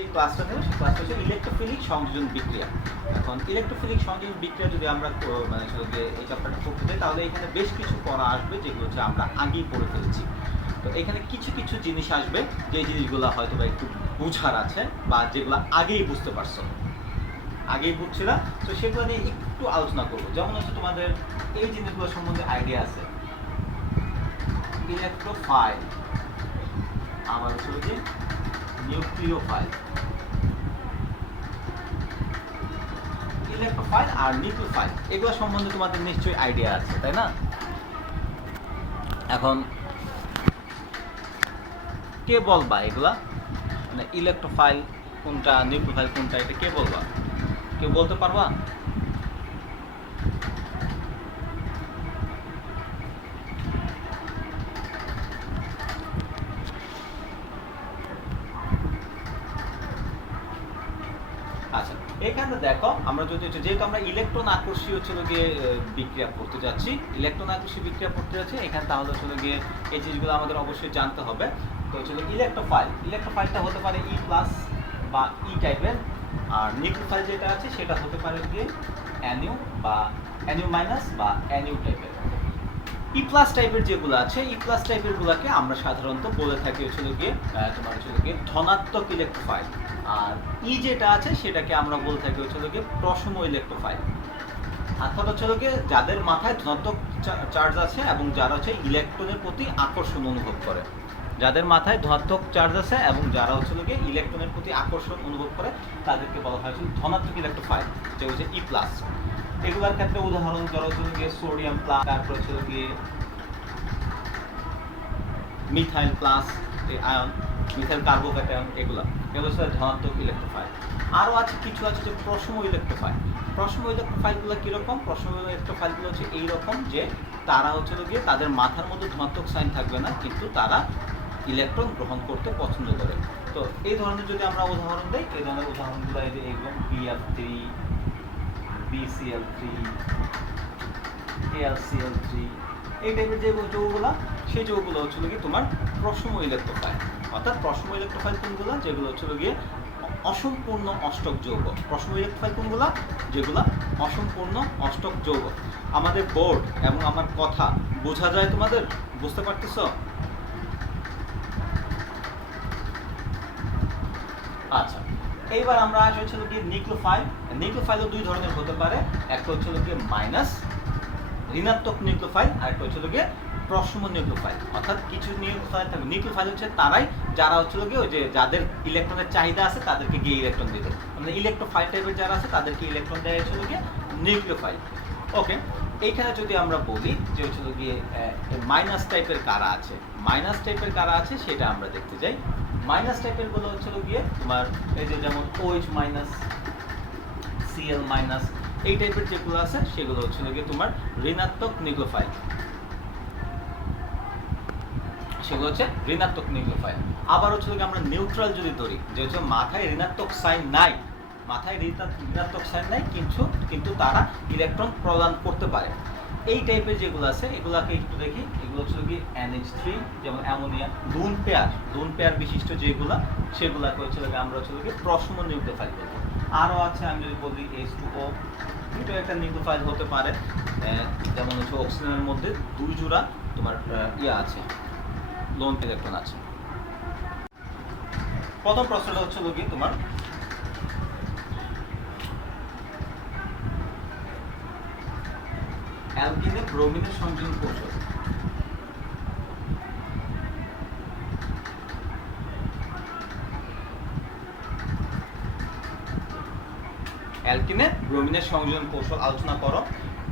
এই ক্লাসটা নেব সেই ক্লাসটা হচ্ছে ইলেকট্রোফিলিক সংযোজন বিক্রিয়া। এখন ইলেকট্রোফিলিক সংযোজন বিক্রিয়া যদি আমরা মানে আসলে এই চ্যাপ্টারটা পড়তে যাই তাহলে এখানে বেশ কিছু পড়া আসবে যেগুলো হচ্ছে আমরা আগেই পড়ে ফেলেছি। তো এখানে কিছু কিছু জিনিস আসবে যে জিনিসগুলো হয়তো বা একটু বুঝার আছে বা যেগুলো আগেই বুঝতে পারছো, আগেই বুঝছিলা, তো সেগুলো নিয়ে একটু আলোচনা করবো। যেমন হচ্ছে তোমাদের এই জিনিসগুলো সম্বন্ধে আইডিয়া আছে, ইলেকট্রোফাইল, আবার হচ্ছে যে নিউক্লিওফাইল। ইলেকট্রোফাইল আর নিউক্লিওফাইল এগুলো সম্বন্ধে তোমাদের নিশ্চয়ই আইডিয়া আছে, তাই না? এখন কে বলবা এগুলা, মানে ইলেকট্রোফাইল কোনটা নিউক্লিওফাইল কোনটা, এটা কে বলবা? কেউ বলতে পারবা? আচ্ছা, এখানে দেখো আমরা যদি যেহেতু আমরা ইলেকট্রন আকর্ষী হচ্ছে গিয়ে বিক্রিয়া করতে যাচ্ছি, ইলেকট্রন আকর্ষী বিক্রিয়া করতে যাচ্ছি এখানে, তাহলে হচ্ছে গিয়ে এই জিনিসগুলো আমাদের অবশ্যই জানতে হবে। তো হচ্ছে ইলেকট্রোফাইল, ইলেকট্রোফাইলটা হতে পারে ই প্লাস বা ই টাইপের, আর নিউক্লিওফাইল যেটা আছে সেটা হতে পারে গিয়ে অ্যানিউ বা অ্যানিউ মাইনাস বা অ্যানিউ টাইপের। ই প্লাস টাইপের যেগুলো আছে, ই প্লাস টাইপের গুলাকে আমরা সাধারণত বলে থাকি হচ্ছে গিয়ে তোমার হচ্ছে গিয়ে ধনাত্মক ইলেকট্রোফাইল, আর ই যেটা আছে সেটাকে আমরা বলে থাকি হচ্ছে গিয়ে প্রশম ইলেকট্রোফাইল। অর্থাৎ হচ্ছে গিয়ে যাদের মাথায় ধনাত্মক চার্জ আছে এবং যারা হচ্ছে ইলেকট্রনের প্রতি আকর্ষণ অনুভব করে, যাদের মাথায় ধনাত্মক চার্জ আছে এবং যারা হচ্ছে গিয়ে ইলেকট্রনের প্রতি আকর্ষণ অনুভব করে তাদেরকে বলা হয় ধনাত্মক ইলেকট্রোফাইল, যে হচ্ছে ই প্লাস। এগুলোর ক্ষেত্রে উদাহরণ ধরো হচ্ছে গিয়ে সোডিয়াম প্লাস, তারপর হচ্ছে গিয়ে methyl plus ion, methyl carbocation, এগুলো হচ্ছে ধনাত্মক ইলেকট্রোফাইল। আরও আছে কিছু আছে যে প্রশম ইলেকট্রোফাইল। প্রশম ইলেকট্রোফাইলগুলো কীরকম? প্রশম ইলেকট্রোফাইলগুলো হচ্ছে এইরকম যে তারা হচ্ছে গিয়ে তাদের মাথার মধ্যে ধনাত্মক সাইন থাকবে না, কিন্তু তারা ইলেকট্রন গ্রহণ করতে পছন্দ করে। তো এই ধরনের যদি আমরা উদাহরণ দিই, এই ধরনের উদাহরণগুলো এই যে এইরকম BF3, BCl3, AlCl3, এই টাইপের যে যৌগগুলো, সেই যৌগগুলো হচ্ছে গিয়ে তোমার প্রশম ইলেকট্রোফাইল। অর্থাৎ প্রশম ইলেকট্রোফাইল কোনগুলো? যেগুলো হচ্ছে গিয়ে অসম্পূর্ণ অষ্টক যৌগ। প্রশম ইলেকট্রোফাইল কোনগুলো? যেগুলো অসম্পূর্ণ অষ্টক যৌগ। আমাদের বোর্ড এবং আমার কথা বোঝা যায়? তোমাদের বুঝতে পারতেছ? আচ্ছা, এইবার আমরা আসি হচ্ছে গিয়ে নিউক্লিওফাইল। নিউক্লিওফাইলও দুই ধরনের হতে পারে, একটা হচ্ছে গিয়ে মাইনাস ঋণাত্মক নিউক্লিওফাইল, আর একটা হচ্ছে গিয়ে প্রশম নিউক্লিওফাইল। অর্থাৎ কিছু নিউক্লিওফাইল থাকবে, নিউক্লিওফাইল হচ্ছে তারাই যারা হচ্ছে গিয়ে ওই যে যাদের ইলেকট্রনের চাহিদা আছে তাদেরকে গিয়ে ইলেকট্রন দিবে, মানে ইলেকট্রোফাইল টাইপের যারা আছে তাদেরকে ইলেকট্রন দেয় হচ্ছে গিয়ে নিউক্লিওফাইল। ওকে, এইখানে যদি আমরা বলি যে হচ্ছে গিয়ে মাইনাস টাইপের কারা আছে, মাইনাস টাইপের কারা আছে সেটা আমরা দেখতে যাই। মাইনাস টাইপের গুলো হচ্ছে গিয়ে তোমার এই যে যেমন OH মাইনাস, Cl মাইনাস, এই টাইপের যেগুলো আছে সেগুলো হচ্ছে গিয়ে তোমার ঋণাত্মক নিউক্লিওফাইল, সেগুলো হচ্ছে ঋণাত্মক নিউক্লিওফাইল। আবার হচ্ছে আমরা নিউট্রাল যদি ধরি, যে হচ্ছে মাথায় ঋণাত্মক সাইন নাই, মাথায় ঋণাত্মক সাইন নাই কিন্তু তারা ইলেকট্রন প্রদান করতে পারে, এই টাইপের যেগুলো আছে এগুলাকে একটু দেখি। এগুলো হচ্ছে কি NH3, যেমন অ্যামোনিয়া, দুন পেয়ার বিশিষ্ট যেগুলা, সেগুলাকে হচ্ছে আমরা হচ্ছে কি প্রশম নিউক্লিওফাইল বলবো। আরও আছে, আমি যদি বলি H2O, এটা একটা নিউক্লিওফাইল হতে পারে। যেমন হচ্ছে অক্সিজেনের মধ্যে 2 জোড়া তোমার আছে, লোন ইলেকট্রন আছে। প্রথম প্রশ্নটা হচ্ছে কি তোমার অ্যালকিনে ব্রোমিনের সংযোজন কৌশল। অ্যালকিনে ব্রোমিনের সংযোজন কৌশল আলোচনা করো।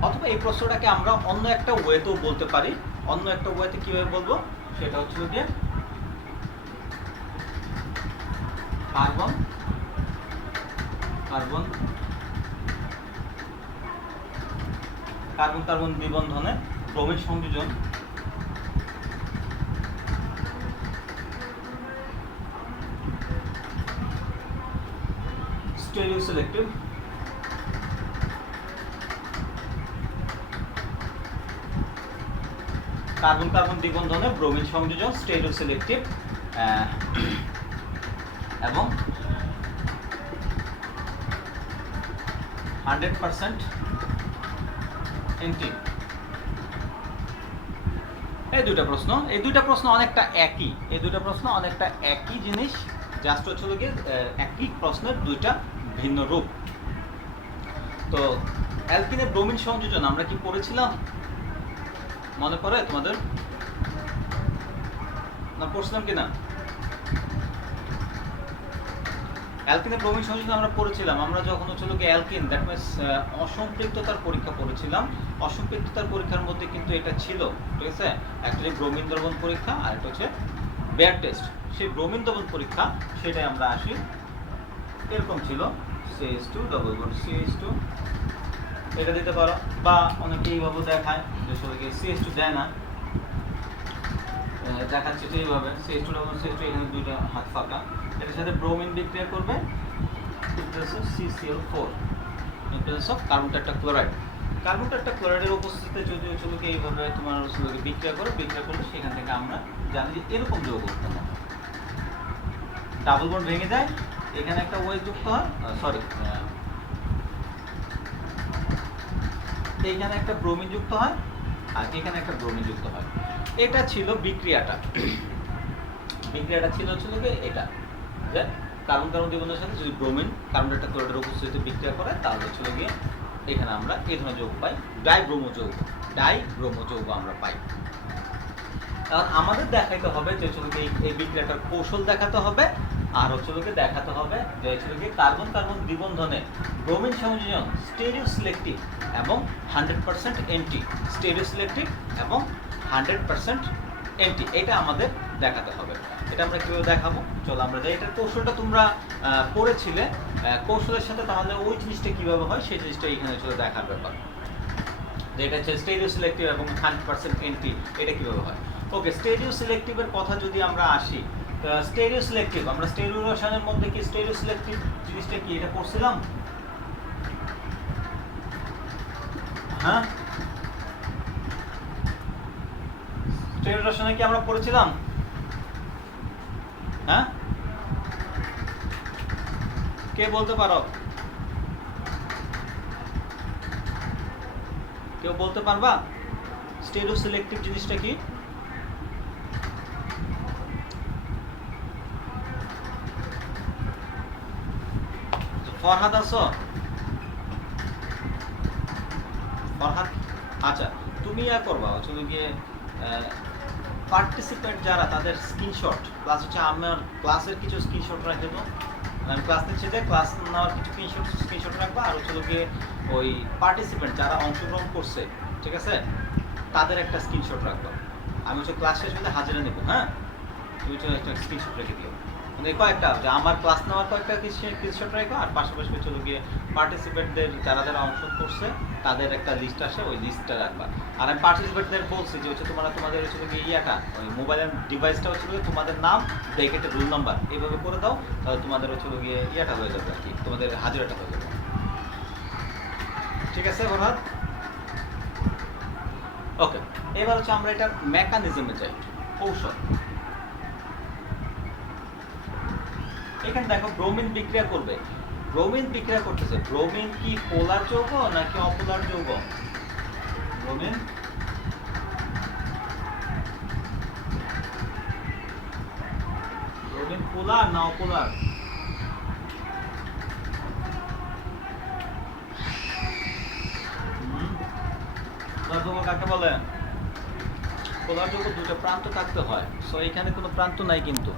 অথবা এই প্রশ্নটাকে আমরা অন্য একটা ওয়েতেও বলতে পারি। অন্য একটা ওয়েতে কিভাবে বলবো সেটা হচ্ছে যে কার্বন কার্বন দ্বিবন্ধনে ব্রোমিন সংযোজন স্টেরিওসিলেক্টিভ, কার্বন দ্বিবন্ধনে ব্রোমিন সংযোজন স্টেরিওসিলেক্টিভ এবং 100% এন্টি। এই দুইটা প্রশ্ন অনেকটা একই, এই দুইটা প্রশ্ন অনেকটা একই জিনিস, জাস্ট হচ্ছে গিয়ে একই প্রশ্নের দুইটা ভিন্ন রূপ। তো অ্যালকিনের ব্রোমিন সংযোজন আমরা কি পড়েছিলাম, মনে পড়ে তোমাদের? না পড়ছিলাম কিনা? অ্যালকিনের ব্রোমিন সংযোজন আমরা পড়েছিলাম, আমরা যখন হচ্ছে লোকে অ্যালকিন দ্যাট মিনস অসম্পৃক্ততার পরীক্ষা পড়েছিলাম। অসম্পৃক্ততার পরীক্ষার মধ্যে কিন্তু এটা ছিল, ঠিক আছে, একটা হচ্ছে ব্রোমিন দ্রবণ পরীক্ষা আর একটা হচ্ছে বেয়ার টেস্ট। সেই ব্রোমিন দ্রবণ পরীক্ষা সেটাই আমরা আসি, এরকম ছিল CH2 ডবল বন্ড CH2, এটা দিতে পারো, বা অনেকে এইভাবে দেখায় যে সবাইকে CH2 দেয় না, দেখাচ্ছে তো এইভাবে CH2 ডবল CH2, এখানে দুইটা হাত ফাঁকা, এটার সাথে ব্রোমিন বিক্রিয়া করবে CCl4 in presence of carbon tetrachloride. Carbon টেট্রাক্লোরাইডের উপস্থিতিতে যদি হচ্ছে এইভাবে তোমার বিক্রিয়া করলে সেখান থেকে আমরা জানি যে এরকম যৌগ উৎপন্ন হয়, ডাবল বন্ড ভেঙে যায়, এখানে একটা ওয়েজ যুক্ত হয়, সরি এইখানে একটা ব্রোমিন যুক্ত হয় আর এখানে একটা ব্রোমিন যুক্ত হয়। এটা ছিল বিক্রিয়াটা ছিল হচ্ছে এটা যে কার্বন কার্বন দ্বিবন্ধের সাথে যদি ব্রোমিন কার্বন টেট্রাক্লোরাইডের উপস্থিতিতে বিক্রিয়া করে তাহলে হচ্ছে গিয়ে এখানে আমরা এই ধরনের যৌগ পাই, ডাইব্রোমো যৌগ আমরা পাই। এখন আমাদের দেখাইতে হবে যে হচ্ছে এই বিক্রিয়াটার কৌশল দেখাতে হবে, আর হচ্ছে দেখাতে হবে যে হচ্ছে কার্বন কার্বন দ্বিবন্ধনে ব্রোমিন সংযোজন স্টেরিও সিলেক্টিভ এবং 100% এন্টি, স্টেরিও সিলেক্টিভ এবং 100% এন্টি, এটা আমাদের দেখাতে হবে। এটা আমরা কিভাবে দেখাবো, চলো আমরা যাই। এটার কৌশলটা তোমরা পড়েছিলে, কৌশলের সাথে তাহলে ওই জিনিসটা কিভাবে হয় সেই জিনিসটা এখানে চলে দেখার ব্যাপার, যে এটা হচ্ছে স্টেরিও সিলেক্টিভ এবং 100% এন্টি, এটা কিভাবে হয়। ওকে, স্টেরিও সিলেক্টিভের কথা যদি আমরা আসি, স্টেরিও সিলেক্টিভ, আমরা স্টেরিও রসায়নের মধ্যে কি স্টেরিও সিলেক্টিভ জিনিসটা কি এটা পড়ছিলাম? হ্যাঁ, স্টেরিও রসায়নে কি আমরা পড়েছিলাম? হ্যাঁ, কে বলতে পারো? কেউ বলতে পারবা স্টেরিও সিলেক্টিভ জিনিসটা কি? ফরহাদ আছো? ফরহাদ, আচ্ছা তুমি করবা হচ্ছে গিয়ে পার্টিসিপেন্ট যারা তাদের স্ক্রিনশট, প্লাস হচ্ছে আমার ক্লাসের কিছু স্ক্রিনশট রাখে তো, আমি ক্লাস নিচ্ছি যে ক্লাস নেওয়ার কিছু স্ক্রিনশট রাখবা, আর হচ্ছে গিয়ে ওই পার্টিসিপেন্ট যারা অংশগ্রহণ করছে, ঠিক আছে, তাদের একটা স্ক্রিনশট রাখবা। আমি হচ্ছে ক্লাস শেষ হলে হাজিরা নেবো, হ্যাঁ, তুমি হচ্ছে একটা স্ক্রিনশট রেখে দিও, মানে কয়েকটা যে আমার ক্লাস নেওয়ার কয়েকটা স্ক্রিনশট রাখো, আর পাশাপাশি হচ্ছে গিয়ে পার্টিসিপেন্টদের যারা যারা অংশগ্রহণ করছে তাদের একটা লিস্ট আসে, ওই লিস্টটা রাখবা। আর আমি পার্টিসিপেন্টদের বলছি যে হচ্ছে তোমাদের হচ্ছে গিয়ে ইয়াটা ওই মোবাইলের ডিভাইসটা হচ্ছে তোমাদের নাম ব্র্যাকেটে রোল নাম্বার এইভাবে করে দাও, তাহলে তোমাদের হচ্ছে গিয়ে ইয়াটা হয়ে যাবে আর কি, তোমাদের হাজিরাটা হয়ে যাবে। ঠিক আছে ফরহাদ? ওকে, এবার হচ্ছে আমরা এটার মেকানিজমে যাই, কৌশল। এখানে দেখো ব্রোমিন বিক্রিয়া করবে, ব্রোমিন বিক্রিয়া করতেছে, ব্রোমিন কি পোলার যৌগ নাকি অপোলার যৌগ? ব্রোমিন পোলার না অপোলার? পোলার যৌগ কাকে বলে? পোলার যৌগ দুটো প্রান্ত থাকতে হয়, সো এখানে কোনো প্রান্ত নাই, কিন্তু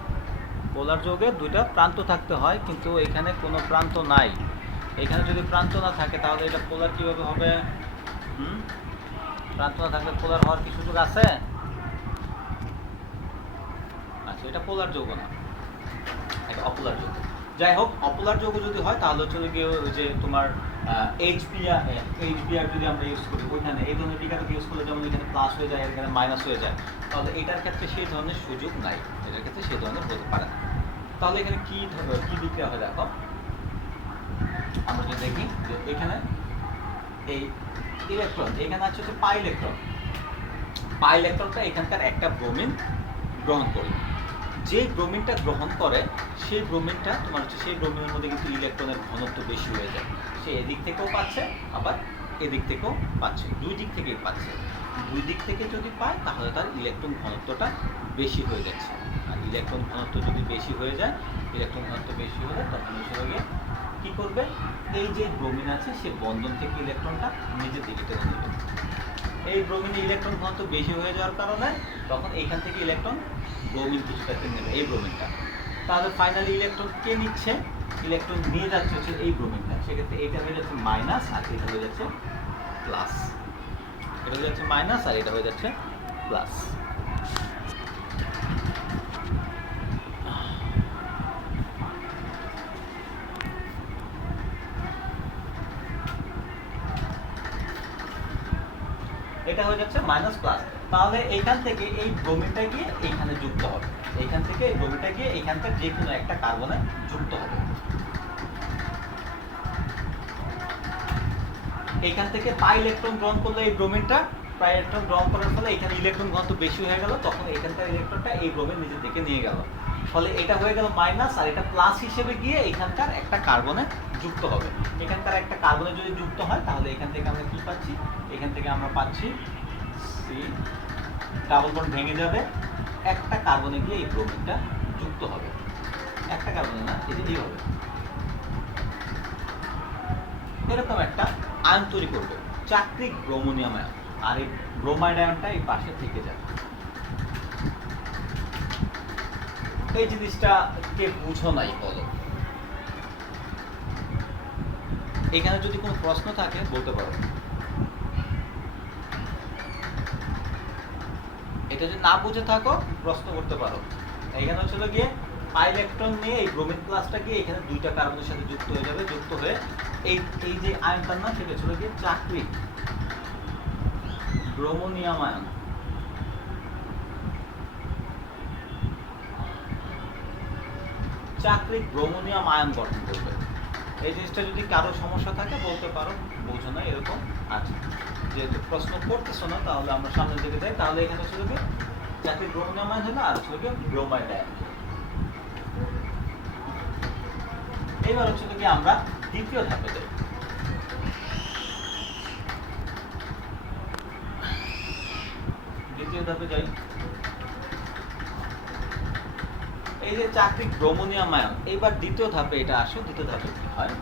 পোলার যৌগের দুইটা প্রান্ত থাকতে হয়, কিন্তু এখানে কোনো প্রান্ত নাই। এখানে যদি প্রান্ত না থাকে তাহলে এটা পোলার কিভাবে হবে? প্রান্ত না থাকলে পোলার হওয়ার কি সুযোগ আছে? আচ্ছা, এটা পোলার যৌগ না, এটা অপোলার যৌগ। যাই হোক, অপোলার যৌগ যদি হয় তাহলে চলে গিয়ে ওই যে তোমার এইচবিআর যদি আমরা ইউজ করি, ওইখানে এই ধরনের বিকারক ইউজ করলে যেমন এখানে প্লাস হয়ে যায়, এখানে মাইনাস হয়ে যায়, তাহলে এটার ক্ষেত্রে সেই ধরনের সুযোগ নাই, এটার ক্ষেত্রে সেই ধরনের হতে পারে না। তাহলে এখানে কি বিক্রিয়া হয় দেখো, আমরা যদি দেখি যে এখানে এই ইলেকট্রন, এখানে আছে হচ্ছে পাই ইলেকট্রনটা এখানকার একটা ব্রোমিন গ্রহণ করে, যে ব্রোমিনটা গ্রহণ করে সেই ব্রোমিনটা তোমার হচ্ছে সেই ব্রোমিনের মধ্যে কিন্তু ইলেকট্রনের ঘনত্ব বেশি হয়ে যায়, সে এদিক থেকেও পাচ্ছে, আবার এদিক থেকেও পাচ্ছে, দুই দিক থেকেই পাচ্ছে। দুই দিক থেকে যদি পায় তাহলে তার ইলেকট্রন ঘনত্বটা বেশি হয়ে যাচ্ছে। আর ইলেকট্রন ঘনত্ব যদি বেশি হয়ে যায়, ইলেকট্রন ঘনত্ব বেশি হলে তখন হচ্ছে কি করবে, এই যে ব্রোমিন আছে সে বন্ধন থেকে ইলেকট্রনটা নিজের দিকে টেনে নেবে। এই ব্রোমিনের ইলেকট্রন ঘনত্ব বেশি হয়ে যাওয়ার কারণে তখন এইখান থেকে ইলেকট্রন ব্রোমিন কিছুটা টেনে নেবে, এই ব্রোমিনটা। তাহলে ফাইনালি ইলেকট্রন কে নিচ্ছে, ইলেকট্রন নিয়ে যাচ্ছে হচ্ছে এই ব্রোমিনটা। সেক্ষেত্রে এটা হয়ে যাচ্ছে মাইনাস আর এটা হয়ে যাচ্ছে প্লাস। এটা হয়ে যাচ্ছে মাইনাস আর এটা হয়ে যাচ্ছে প্লাস। এটা হয়ে যাচ্ছে মাইনাস প্লাস। তাহলে এইখান থেকে এই ব্রোমিনটা গিয়ে এইখানে যুক্ত হবে, এইখান থেকে এই ব্রোমিনটা গিয়ে এইখানকার যে কোনো একটা কার্বনে যুক্ত হবে। এইখান থেকে পাই ইলেকট্রন গ্রহণ করলে এই ব্রোমিনটা, পাই ইলেকট্রন গ্রহণ করার ফলে এখানে ইলেকট্রন ঘনত্ব বেশি হয়ে গেল, তখন এখানকার ইলেকট্রনটা এই ব্রোমিন নিজের দিকে নিয়ে গেল। ফলে এটা হয়ে গেল মাইনাস আর এটা প্লাস হিসেবে গিয়ে এখানকার একটা কার্বনে যুক্ত হবে। এখানকার একটা কার্বনে যদি যুক্ত হয় তাহলে এখান থেকে আমরা কি পাচ্ছি, এখান থেকে আমরা পাচ্ছি সি, ডাবল বন্ড ভেঙে যাবে, একটা কার্বনে গিয়ে এই ব্রোমিনটা যুক্ত হবে। একটা কার্বনে না, এই হবে, এরকম একটা আয়ন তৈরি করবে, চাকরিক ব্রোমোনিয়াম আয়ন। আর এই ব্রোমাইড আয়নটা এই পাশে থেকে যাবে। এই জিনিসটা কে বুঝো নাই বলো? এখানে যদি কোনো প্রশ্ন থাকে বলতে পারো। এটা যদি না বুঝে থাকো প্রশ্ন করতে পারো। এখানে হচ্ছিল গিয়ে পাই ইলেকট্রন নিয়ে এই ব্রোমিন প্লাসটা গিয়ে এখানে দুইটা কার্বনের সাথে যুক্ত হয়ে যাবে, যুক্ত হয়ে এই যে আয়নটার নাম সেটা ছিল গিয়ে চাকরিক ব্রোমোনিয়াম আয়ন। চাকরিক ব্রোমোনিয়াম আয়ন গঠন করবে। এই জিনিসটা যদি কারো সমস্যা থাকে বলতে পারো, বোঝো না এরকম। আচ্ছা, যেহেতু প্রশ্ন করতেছো না তাহলে আমরা সামনের দিকে যাই। তাহলে এখানে ছিল গিয়ে চাকরিক ব্রোমোনিয়াম আয়ন হলো, আর ছিল গিয়ে ব্রোমাইড আয়ন। এইবার হচ্ছে কি আমরা দ্বিতীয় ধাপে যাই। দ্বিতীয় ধাপে যাই, এই যে চাকরিক ব্রোমোনিয়াম আয়ন, এইবার দ্বিতীয় ধাপে এটা আসো। দ্বিতীয় ধাপে কি হয়,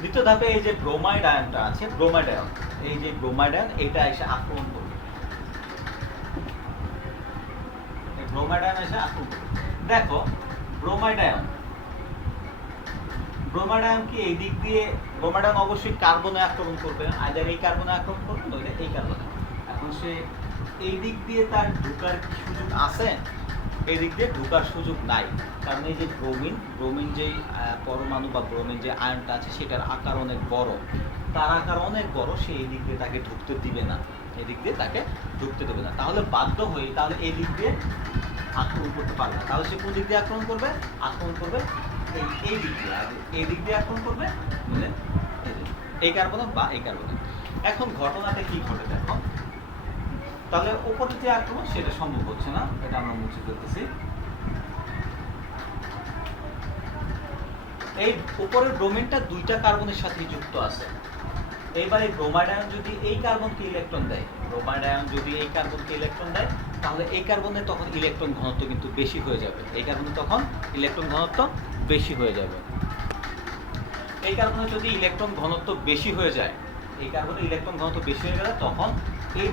দ্বিতীয় ধাপে এই যে ব্রোমাইড আয়নটা আছে, ব্রোমাইড আয়ন, এই যে ব্রোমাইড আয়ন এটা এসে আক্রমণ করবে। এই ব্রোমাইড আয়ন এসে আক্রমণ করবে। দেখো ব্রোমাইড আয়ন, ব্রোমাইড আয়ন কি এই দিক দিয়ে, ব্রোমাইড আয়ন অবশ্যই কার্বনে আক্রমণ করবে, আইদার এই কার্বনে আক্রমণ করবে নইলে এই কার্বনে। এখন সে এই দিক দিয়ে তার ঢোকার সুযোগ আছে, এই দিক দিয়ে ঢোকার সুযোগ নাই। কারণ এই যে ব্রোমিন যেই পরমাণু বা ব্রোমিন যে আয়নটা আছে সেটার আকার অনেক বড়, তার আকার অনেক বড়, সে এই দিক দিয়ে তাকে ঢুকতে দিবে না, এই দিক দিয়ে তাকে ঢুকতে দেবে না। তাহলে বাধ্য হয়ে তাহলে এই দিক দিয়ে আক্রমণ করতে পারবে না। তাহলে সে কোন দিক দিয়ে আক্রমণ করবে, আক্রমণ করবে এই দিক দিয়ে। আর এই দিক দিয়ে আক্রমণ করবে বুঝলেন, এই কার্বনে বা এই কার্বনে। এখন ঘটনাটা কি ঘটে দেখো, তাহলে উপরে যে আক্রমণ সেটা সম্ভব হচ্ছে না, এটা আমরা মুছে ফেলতেছি। এই উপরের ব্রোমিনটা দুইটা কার্বনের সাথে যুক্ত আছে। এইবার এই ব্রোমাইড আয়ন যদি এই কার্বনকে ইলেকট্রন দেয়, ব্রোমাইড আয়ন যদি এই কার্বনকে ইলেকট্রন দেয় তাহলে এই কার্বনে তখন ইলেকট্রন ঘনত্ব কিন্তু বেশি হয়ে যাবে। এই কার্বনে তখন ইলেকট্রন ঘনত্ব বেশি হয়ে যাবে। এই কার্বনে যদি ইলেকট্রন ঘনত্ব বেশি হয়ে যায়, এই কার্বনে ইলেকট্রন ঘনত্ব বেশি হয়ে গেলে তখন এই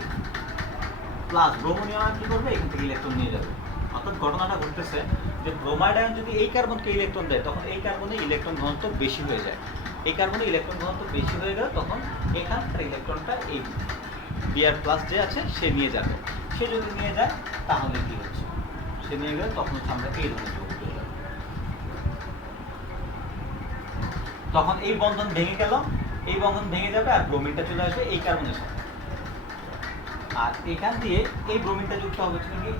প্লাস ব্রোমোনিয়াম আয়ন কি করবে, এখান থেকে ইলেকট্রন নিয়ে যাবে। অর্থাৎ ঘটনাটা ঘটতেছে যে ব্রোমাইড আয়ন যদি এই কার্বনকে ইলেকট্রন দেয় তখন এই কার্বনে ইলেকট্রন ঘনত্ব বেশি হয়ে যায়। এই কার্বনে ইলেকট্রন ঘনত্ব বেশি হয়ে গেলে তখন এখানকার ইলেকট্রনটা এই বিআর প্লাস যে আছে সে নিয়ে যাবে। সে যদি নিয়ে যায় তাহলে কি হচ্ছে, সে নিয়ে গেলে তখন হচ্ছে আমরা এই ধরনের যৌগ পেয়ে যাবো। তখন এই বন্ধন ভেঙে গেল, এই বন্ধন ভেঙে যাবে আর ব্রোমিনটা চলে আসবে এই কার্বনের সাথে, আর এখান দিয়ে এই ব্রোমিনটা যুক্ত হবে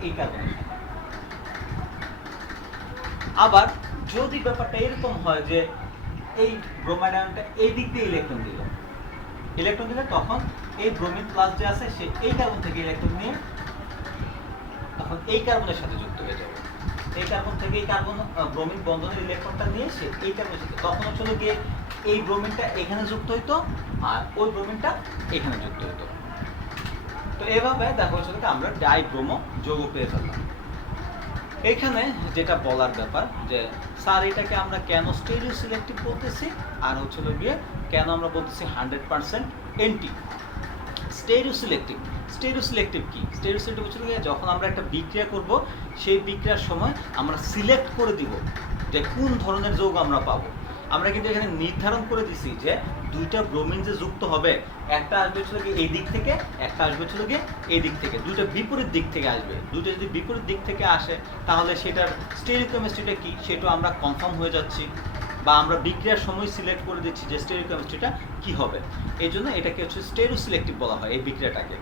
এই কার্বনের সাথে। আবার যদি ব্যাপারটা এরকম হয় যে এই ব্রোমাইড আয়নটা এই দিক দিয়ে ইলেকট্রন দিলে তখন এই ব্রোমিন প্লাস যে আছে সে এই কার্বন থেকে ইলেকট্রন নিয়ে তখন এই কার্বনের সাথে যুক্ত হয়ে যাবে। এই কার্বন থেকে এই কার্বন ব্রোমিন বন্ধনের ইলেকট্রনটা নিয়ে সে এই কার্বনের সাথে তখন হচ্ছে গিয়ে এই ব্রোমিনটা এখানে যুক্ত হইতো আর ওই ব্রোমিনটা এখানে যুক্ত হইতো। তো এভাবে দেখো হচ্ছে আমরা ডাইব্রোমো যৌগ পেয়ে ফেললাম। এখানে যেটা বলার ব্যাপার যে স্যার এটাকে আমরা কেন স্টেরিও সিলেক্টিভ বলতেছি আর হচ্ছে গিয়ে কেন আমরা বলতেছি 100% anti stereo selective. Stereo selective কি? স্টেরিও সিলেক্টিভ হচ্ছে গিয়ে যখন আমরা একটা বিক্রিয়া করব সেই বিক্রিয়ার সময় আমরা সিলেক্ট করে দিব যে কোন ধরনের যৌগ আমরা পাবো। আমরা কিন্তু এখানে নির্ধারণ করে দিছি যে দুইটা ব্রোমিন যে যুক্ত হবে একটা আসবে হচ্ছে গিয়ে এই দিক থেকে, একটা আসবে হচ্ছে গিয়ে এই দিক থেকে, দুইটা বিপরীত দিক থেকে আসবে। দুইটা যদি বিপরীত দিক থেকে আসে তাহলে সেটার স্টেরিওকেমিস্ট্রিটা কি সেটা আমরা কনফার্ম হয়ে যাচ্ছি বা আমরা বিক্রিয়ার সময় সিলেক্ট করে দিচ্ছি যে স্টেরিওকেমিস্ট্রিটা কি হবে। এই জন্য এটাকে হচ্ছে স্টেরিও সিলেক্টিভ বলা হয় এই বিক্রিয়াটাকে।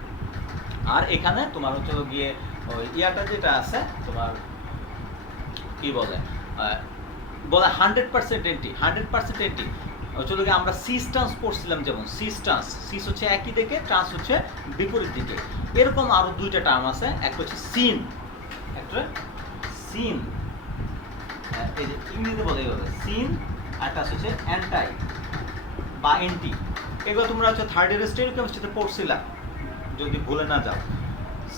আর এখানে তোমার হচ্ছে গিয়ে ওই ইয়াটা যেটা আছে তোমার কি বলে 100% এন্টি 100% এন্টি চলে গিয়ে আমরা সিস ট্রান্স পড়ছিলাম, যেমন সিস ট্রান্স, সিস হচ্ছে একই দিকে, ট্রান্স হচ্ছে বিপরীত দিকে। এরকম আরো দুইটা টার্ম আছে, একটা হচ্ছে সিন, একটা সিন এই যে ইংরেজিতে বলে গেল সিন, আর একটা হচ্ছে অ্যান্টাই বা এন্টি। এগুলো তোমরা হচ্ছে থার্ড ইয়ার স্টেরিওকেমিস্ট্রিতে পড়ছিলা যদি ভুলে না যাও।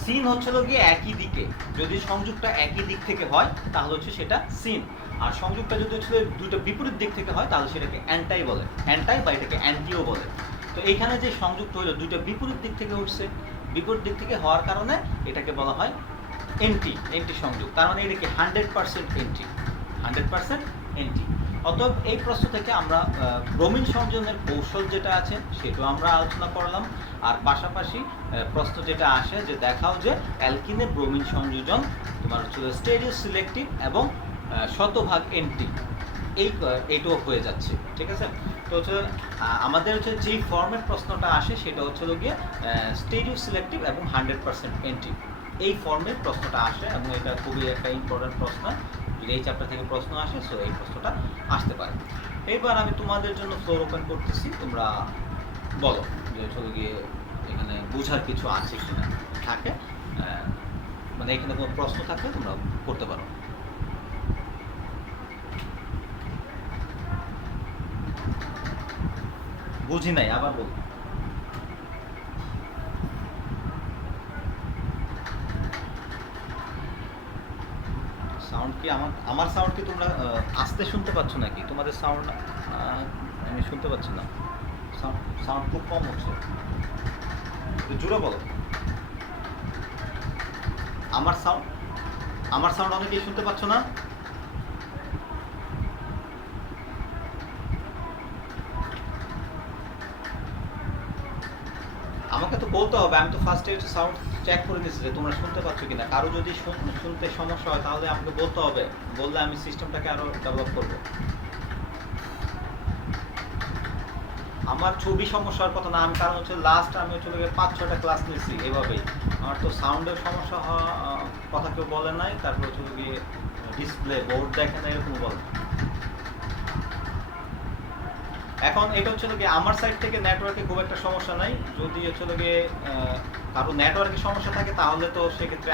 সিন হচ্ছে গিয়ে একই দিকে, যদি সংযোগটা একই দিক থেকে হয় তাহলে হচ্ছে সেটা সিন, আর সংযোগটা যদি হচ্ছে দুটো বিপরীত দিক থেকে হয় তাহলে সেটাকে অ্যান্টাই বলে, অ্যান্টাই বা এটাকে অ্যান্টিও বলে। তো এইখানে যে সংযুক্ত হলো দুইটা বিপরীত দিক থেকে উঠছে, বিপরীত দিক থেকে হওয়ার কারণে এটাকে বলা হয় এন্টি, এন্টি সংযোগ। তার মানে এটাকে 100% এন্টি, 100% এন্টি। অতএব এই প্রশ্ন থেকে আমরা ব্রোমিন সংযোজনের কৌশল যেটা আছে সেটাও আমরা আলোচনা করলাম। আর পাশাপাশি প্রশ্ন যেটা আসে যে দেখাও যে অ্যালকিনে ব্রোমিন সংযোজন তোমার হচ্ছে স্টেরিও সিলেক্টিভ এবং শতভাগ এন্টি, এইটাও হয়ে যাচ্ছে, ঠিক আছে। তো হচ্ছে আমাদের হচ্ছে যেই ফর্মের প্রশ্নটা আসে সেটা হচ্ছে গিয়ে স্টেরিও সিলেক্টিভ এবং 100% এন্টি, এই ফর্মের প্রশ্নটা আসে এবং এটা খুবই একটা ইম্পর্টেন্ট প্রশ্ন। যদি এই চ্যাপ্টার থেকে প্রশ্ন আসে সো এই প্রশ্নটা আসতে পারে। এবার আমি তোমাদের জন্য ফ্লোর ওপেন করতেছি, তোমরা বলো যে চলে গিয়ে এখানে বোঝার কিছু আছে কিনা, থাকে মানে এখানে কোনো প্রশ্ন থাকলে তোমরা করতে পারো। বুঝি নাই, আবার বল। সাউন্ড কি আমার সাউন্ড কি তোমরা আস্তে শুনতে পাচ্ছ নাকি? তোমাদের সাউন্ড আমি শুনতে পাচ্ছি না, সাউন্ড খুব কম হচ্ছে, জোরে বলো। আমার সাউন্ড অনেকেই শুনতে পাচ্ছ না? আমাকে তো বলতে হবে, আমি তো ফার্স্টে সাউন্ড চেক করে দিচ্ছি যে তোমরা শুনতে পাচ্ছ কিনা। কারো যদি শুনতে সমস্যা হয় তাহলে আমাকে বলতে হবে, বললে আমি সিস্টেমটাকে আরো ডেভেলপ করবো। আমার ছবি সমস্যা হওয়ার কথা না, আমি কারণ হচ্ছে লাস্ট আমি হচ্ছে 5-6টা ক্লাস নিয়েছি এভাবেই, আমার তো সাউন্ডের সমস্যা হওয়া কথা কেউ বলে নাই। তারপর হচ্ছে গিয়ে ডিসপ্লে বোর্ড দেখে না এরকম বলে। এখন এটা হচ্ছে গিয়ে আমার সাইড থেকে নেটওয়ার্কে খুব একটা সমস্যা নাই। যদি হচ্ছে গিয়ে কারো নেটওয়ার্কে সমস্যা থাকে তাহলে তো সেক্ষেত্রে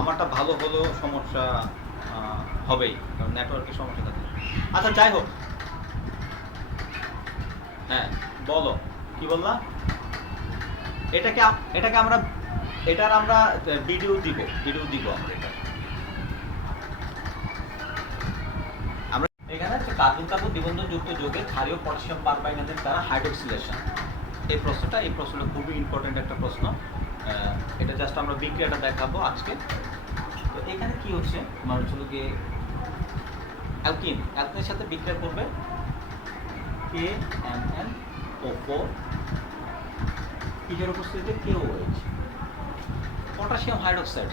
আমারটা ভালো হলেও সমস্যা হবেই, কারণ নেটওয়ার্কের সমস্যা থাকে। আচ্ছা যাই হোক, হ্যাঁ বলো কি বললা? এটাকে আমরা এটার আমরা ভিডিও দিব আমরা এটা। আমরা এখানে হচ্ছে কার্বন কার্বন দ্বিবন্ধনযুক্ত যৌগের ক্ষারীয় পটাশিয়াম পারম্যাঙ্গানেট দ্বারা হাইড্রক্সিলেশন, এই প্রশ্নটা খুবই ইম্পর্টেন্ট একটা প্রশ্ন। এটা জাস্ট আমরা বিক্রিয়াটা দেখাবো আজকে। তো এখানে কি হচ্ছে তোমার হচ্ছে গিয়ে অ্যালকিনের সাথে বিক্রিয়া করবে KMnO4 কিসের উপস্থিতিতে KOH, পটাশিয়াম হাইড্রোক্সাইড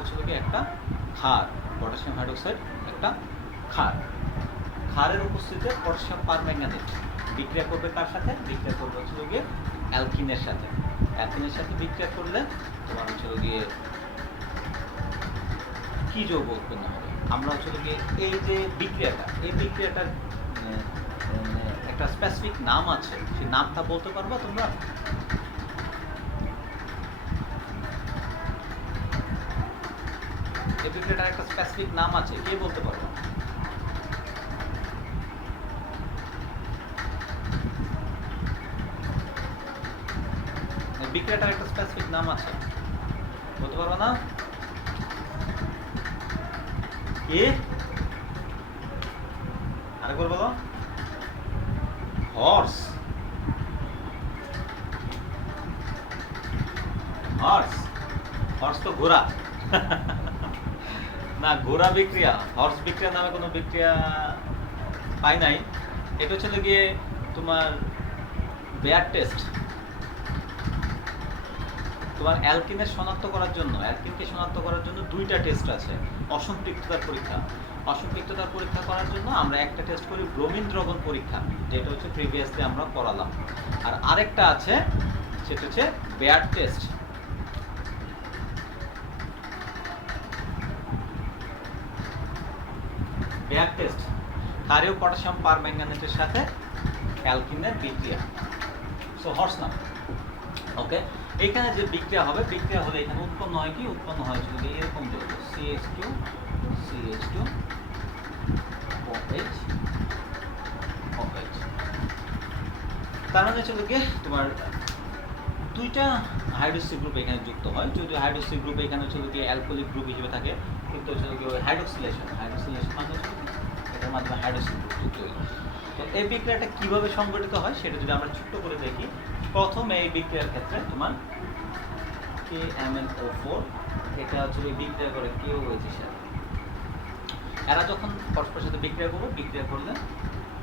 হচ্ছে কি একটা ক্ষার, পটাশিয়াম হাইড্রোক্সাইড একটা ক্ষার, ক্ষারের উপস্থিতিতে পটাশিয়াম পারম্যাঙ্গানেট বিক্রিয়া করবে কার সাথে? বিক্রিয়া করবে হচ্ছে গিয়ে অ্যালকিনের সাথে। অ্যালকিনের সাথে বিক্রিয়া করলে তোমার হচ্ছে গিয়ে কি যৌগ উৎপন্ন হবে? আমরা হচ্ছে গিয়ে এই যে এই বিক্রিয়াটার একটা স্পেসিফিক নাম আছে, সেই নামটা বলতে পারবা তোমরা? এই বিক্রিয়াটার একটা স্পেসিফিক নাম আছে, কে বলতে পারবে? এই বিক্রিয়াটার একটা স্পেসিফিক নাম আছে, বলতে পারবে না? কি আরেকবার বলো। হর্স। হর্স হর্স তো ঘোড়া। না, ঘোড়া বিক্রিয়া, হর্স বিক্রিয়া নামে কোনো বিক্রিয়া পাই নাই। এটা হচ্ছে গিয়ে তোমার বেয়ার টেস্ট। তোমার অ্যালকিনের শনাক্ত করার জন্য, অ্যালকিনকে শনাক্ত করার জন্য দুইটা টেস্ট আছে। অসম্পৃক্ততার পরীক্ষা। অসম্পৃক্ততার পরীক্ষা করার জন্য আমরা একটা টেস্ট করি ব্রোমিন দ্রবণ পরীক্ষা, যেটা হচ্ছে প্রিভিয়াসলি আমরা করালাম। আর আরেকটা আছে, সেটা হচ্ছে বেয়ার টেস্ট। বেয়ার টেস্ট ক্ষারীয় পটাশিয়াম পারম্যাঙ্গানেটের সাথে অ্যালকিনের বিক্রিয়া। সো হর্স না। ওকে, এইখানে যে বিক্রিয়া হবে, বিক্রিয়া হলে এখানে উৎপন্ন হয় কি? উৎপন্ন হয় যদি এরকম দেখো CH2 CH2 OH OH। তার মানে হচ্ছে কি তোমার দুইটা হাইড্রোক্সি গ্রুপ এখানে যুক্ত হয়। যদি হাইড্রোক্সি গ্রুপ এখানে হচ্ছে কি অ্যালকোহলিক গ্রুপ হিসেবে থাকে, কিন্তু হচ্ছে কি ওই হাইড্রোক্সিলেশন মানে হচ্ছে এটার মাধ্যমে হাইড্রোক্সি গ্রুপ যুক্ত হয়। তো এই বিক্রিয়াটা কিভাবে সংগঠিত হয় সেটা যদি আমরা ছোট্ট করে দেখি। প্রথমে এই বিক্রিয়ার ক্ষেত্রে তোমার KMnO4, এটা হচ্ছে বিক্রিয়া করে KOH এর সাথে। এরা যখন পরস্পরের সাথে বিক্রিয়া করবে, বিক্রিয়া করলে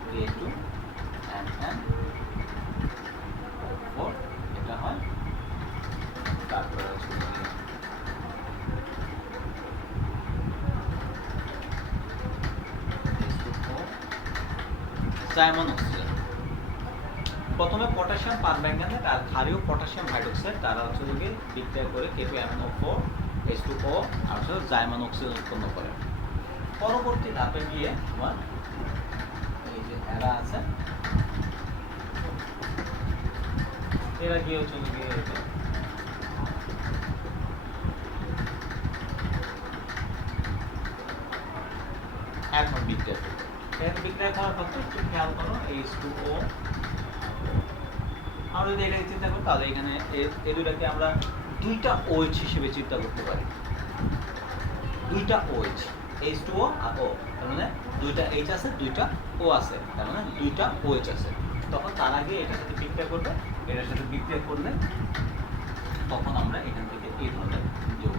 K2NnO4 এটা হয়। তারপরে হচ্ছে জাইমন অক্সাইড। প্রথমে পটাশিয়াম পারম্যাঙ্গানেট আর ক্ষারীয় পটাশিয়াম হাইড্রোক্সাইড তারা হচ্ছে বিক্রিয়া করে K2MnO4 H2O আর হচ্ছে জাইমন অক্সাইড উৎপন্ন করে। পরবর্তী ধাপে গিয়ে তোমার এই যে এরা আছে, এরা গিয়ে হচ্ছে এখন বিক্রিয়া করবে। এখানে বিক্রিয়া করার ক্ষেত্রে একটু খেয়াল করো H2O। আমরা যদি এটাকে চিন্তা করি তাহলে এখানে এই দুটাকে আমরা দুইটা OH হিসেবে চিন্তা করতে পারি। দুইটা OH, H2O আর O, তার মানে দুইটা H আছে, দুইটা O আছে, তার মানে দুইটা OH আছে। তখন তার আগে এটার সাথে বিক্রিয়া করবে, এটার সাথে বিক্রিয়া করলে তখন আমরা এখান থেকে এই ধরনের যৌগ